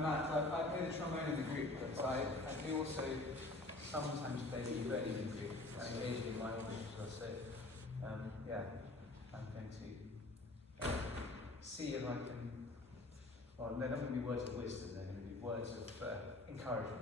I'm Matt. I play the trombone in the group, but I do also sometimes play the euphonium in the group, and occasionally in my orchestra. So, yeah, I'm going to see if I can. Well, they're not going to be words of wisdom, they're going to be words of encouragement.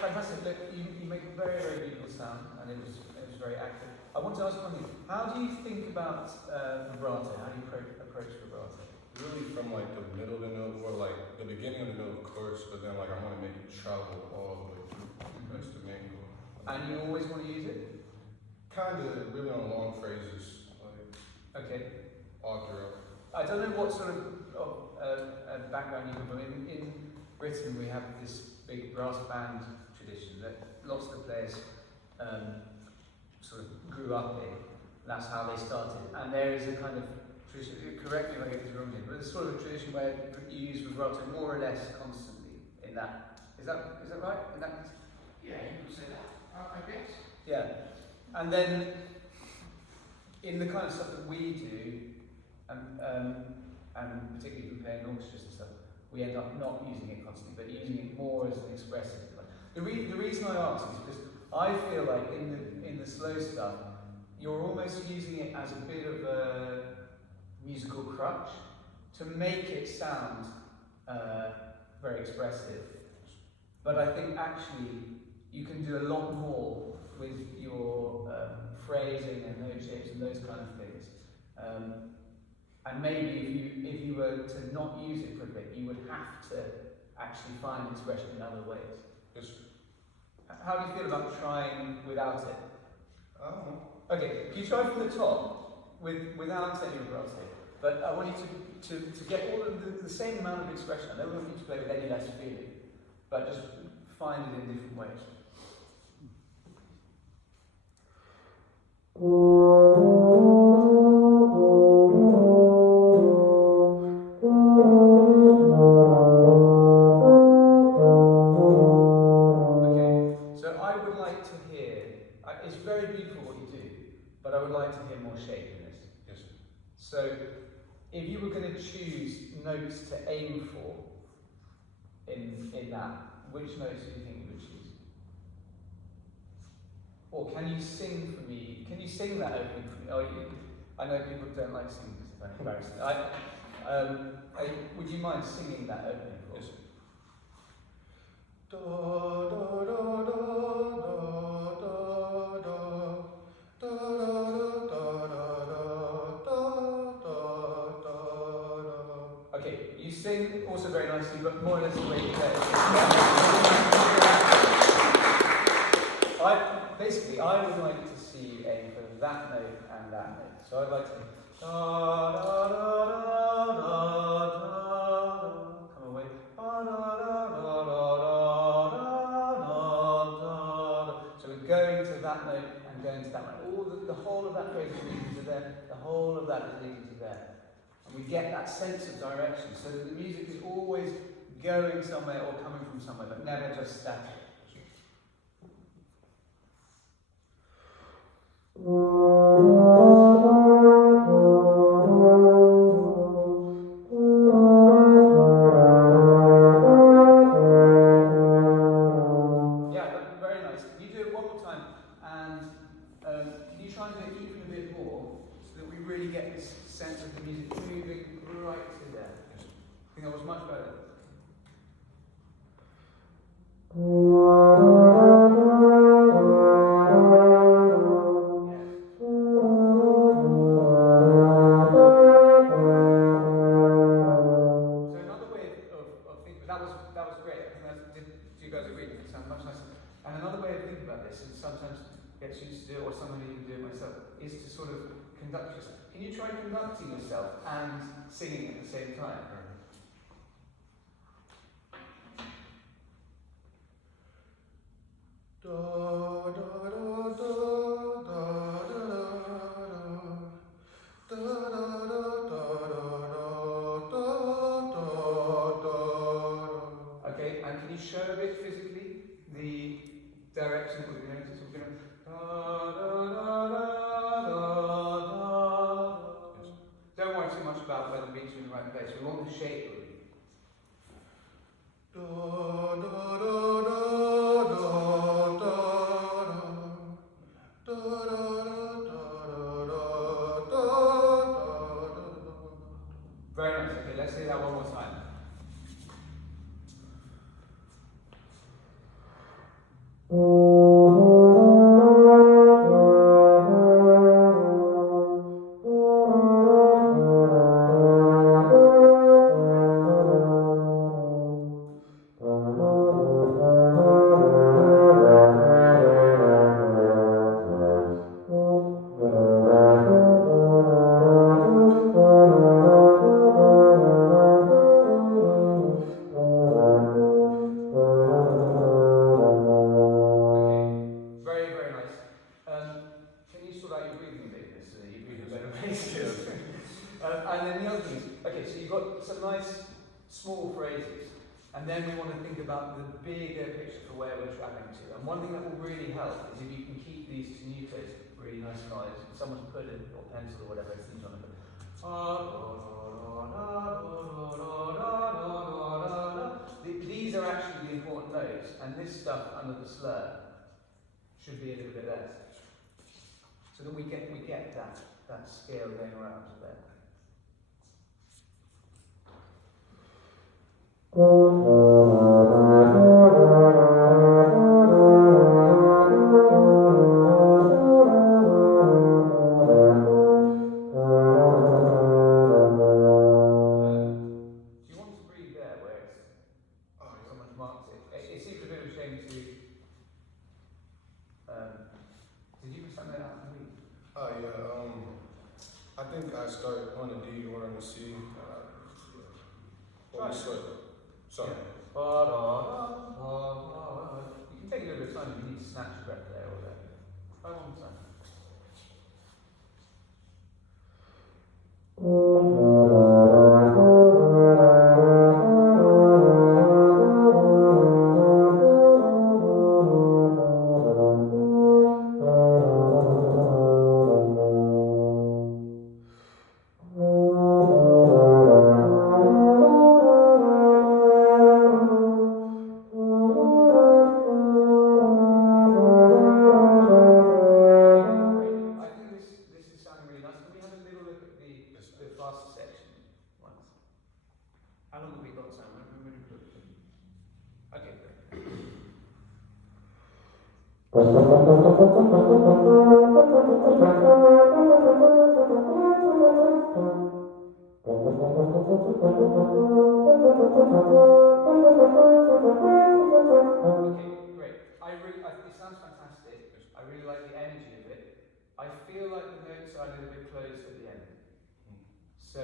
Fantastic. Look, you make a very, very beautiful sound, and it was very accurate. I want to ask one thing. How do you think about vibrato? How do you approach vibrato? Really from like the middle of the note, or like the beginning of the note, of course, but then like I want to make it travel all the way through. That's the main goal. And you always want to use it? Kind of, really on long phrases, like all throughout. I don't know what sort of background you come from. In Britain, we have this big brass band tradition that lots of the players sort of grew up in. That's how they started. And there is a kind of tradition, correct me if I get this wrong here, but it's sort of a tradition where you use vibrato more or less constantly in that. Is that right? In that? Yeah, you could say that, I guess. Yeah. And then in the kind of stuff that we do, and particularly if we play in orchestras and stuff, we end up not using it constantly, but using it more as an expressive. The reason I ask is because I feel like in the slow stuff, you're almost using it as a bit of a musical crutch to make it sound very expressive. But I think actually you can do a lot more with your phrasing and note shapes and those kind of things. And maybe if you were to not use it for a bit, you would have to actually find expression in other ways. Yes. How do you feel about trying without it? I don't know. Okay, you try from the top without any vibrato, but I want you to to get all of the same amount of expression. I don't want you to play with any less feeling, but just find it in different ways. It's very beautiful what you do, but I would like to hear more shape in this. Yes. So, if you were going to choose notes to aim for in that, which notes do you think you would choose? Or can you sing for me? Can you sing that opening for me? Oh, I know people don't like singing because it's very embarrassing. Would you mind singing that opening for us? Yes. Da, da, da, da, da. Okay, you sing also very nicely, but more or less the way you play. I would like to see you aim for that note and that note. So I'd like to da da da da da da. Come away. Da da da da da da da. So we're going to that note and going to that note. All the whole of that phrase is leading to there. The whole of that is leading to there. And we get that sense of direction, so that the music is always going somewhere or coming from somewhere, but never just static. Yeah, but very nice. Can you do it one more time? And can you try and do it even a bit more, so that we really get this sense of the music moving right to there? I think that was much better. Is to sort of conduct yourself. Can you try conducting yourself and singing at the same time? Okay, and can you show a bit physically the direction that we're going to? So we're going to Don't worry too much about whether the beats are in the right place. We want the shape. Very nice. Okay, let's say that one more time. And then the other thing is, okay, so you've got some nice small phrases, and then we want to think about the bigger picture for where we're travelling to. And one thing that will really help is if you can keep these tenutos really nice and light. Someone's put it, or pencil or whatever, it's on it. These are actually the important notes, and this stuff under the slur should be a little bit less. So that we get that scale going around to there. I think I start on a D, or on a C. Only slow. Sorry. You can take a little bit of time if you need to snatch your breath there or there. Try one more time. It sounds fantastic. I really like the energy of it. I feel like the notes are a little bit closed at the end. So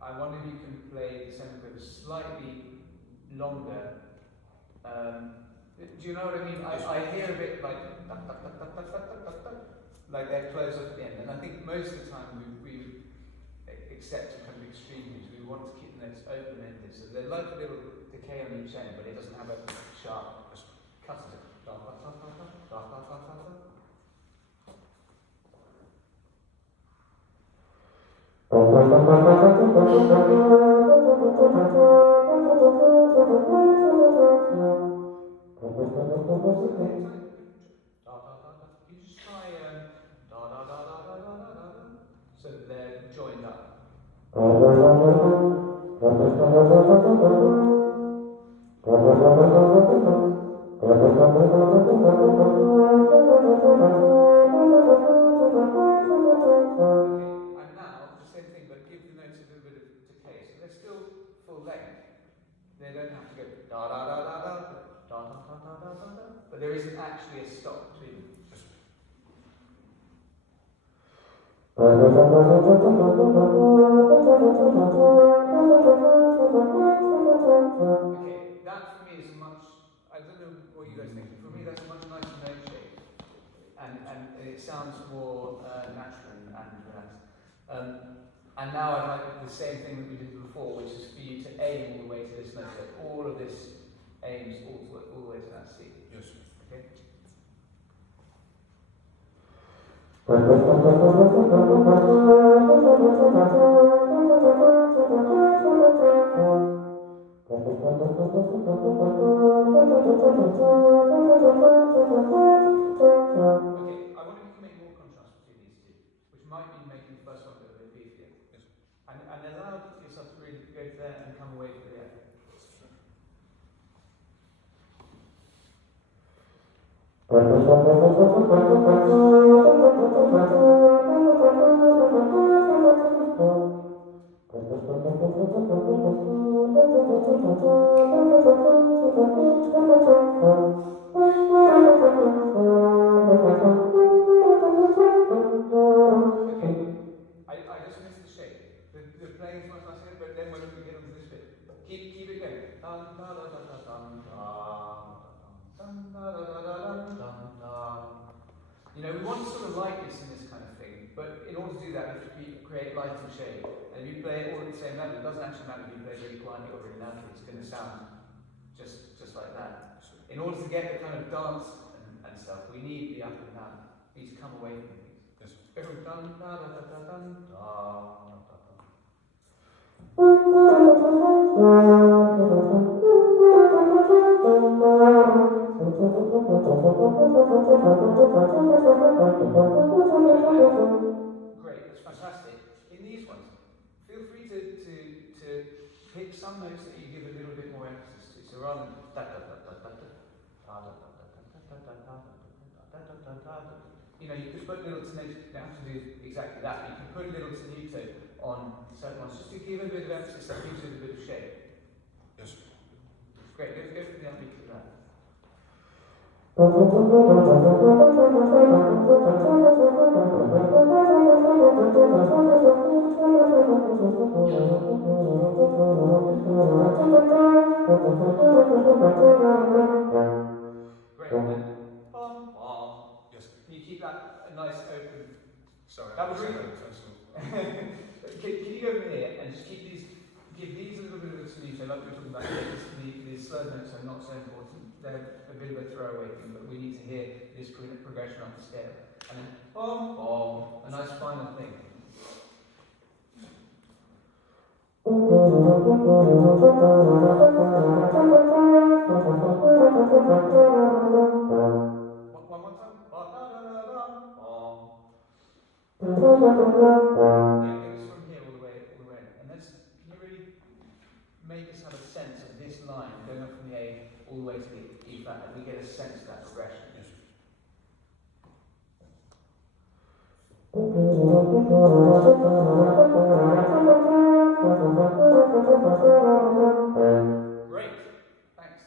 I wonder if you can play the semiquaver slightly longer. Do you know what I mean? I hear a bit like they're closed up at the end, and I think most of the time we accept a kind of extreme use. We want to keep the notes open-ended, so they're like a little decay on each end, but it doesn't have a sharp cut to it. You just try so that they're joined up. And now the same thing, but give the notes a little bit of decay, so they're still full length. They don't have to go da da da da da da da da da da da, but there isn't actually a stop between them. Okay, that for me is a much, I don't know what you guys think, but for me that's a much nicer note shape, and it sounds more natural and relaxed. And now I'd like the same thing that we did before, which is for you to aim all the way to this note, so all of this aims all the way to that C. Yes. Okay? Okay, I wonder if you can make more contrast between these two, which might be making the first one a little bit beefier. Yes. And allow yourself to really go there and come away from the end. I just missed the shape. The playing is much nicer, but then when we get onto this bit, keep it going. You know, we want sort of lightness in this kind of thing, but in order to do that, we have to create light and shade. And if you play it all at the same level, it doesn't actually matter if you play really quietly or really loudly, it's going to sound just like that. In order to get the kind of dance and stuff, we need the up and down. We need to come away from things. Yes. Go from dun da da da da dun da da da da. Great, that's fantastic. In these ones, feel free to pick some notes that you give a little bit more emphasis to. So rather than da da da da da da da da da da da, you know, you could put little tenuto. You don't have to do exactly that. But you can put a little tenuto on certain ones just to give a bit of emphasis. That gives it a bit of shape. Yes. Great. Let's go for the upbeat of that. Great. And bum, bum. Yes. Can you keep that a nice open? Sorry, That was I really- Can you go over here and just give these a little bit of a solution, like we were talking about here, these slow notes are not so important. They're a bit of a throwaway thing, but we need to hear this progression up the scale. And then bom, bom, a nice final thing. One more time. Ba-da-da-da-da, bom. Yeah, it goes from here all the way in. And can you really make us have a sense of this line going up from the A all the way to the E flat, and we get a sense of that progression? Yes. Great, thanks.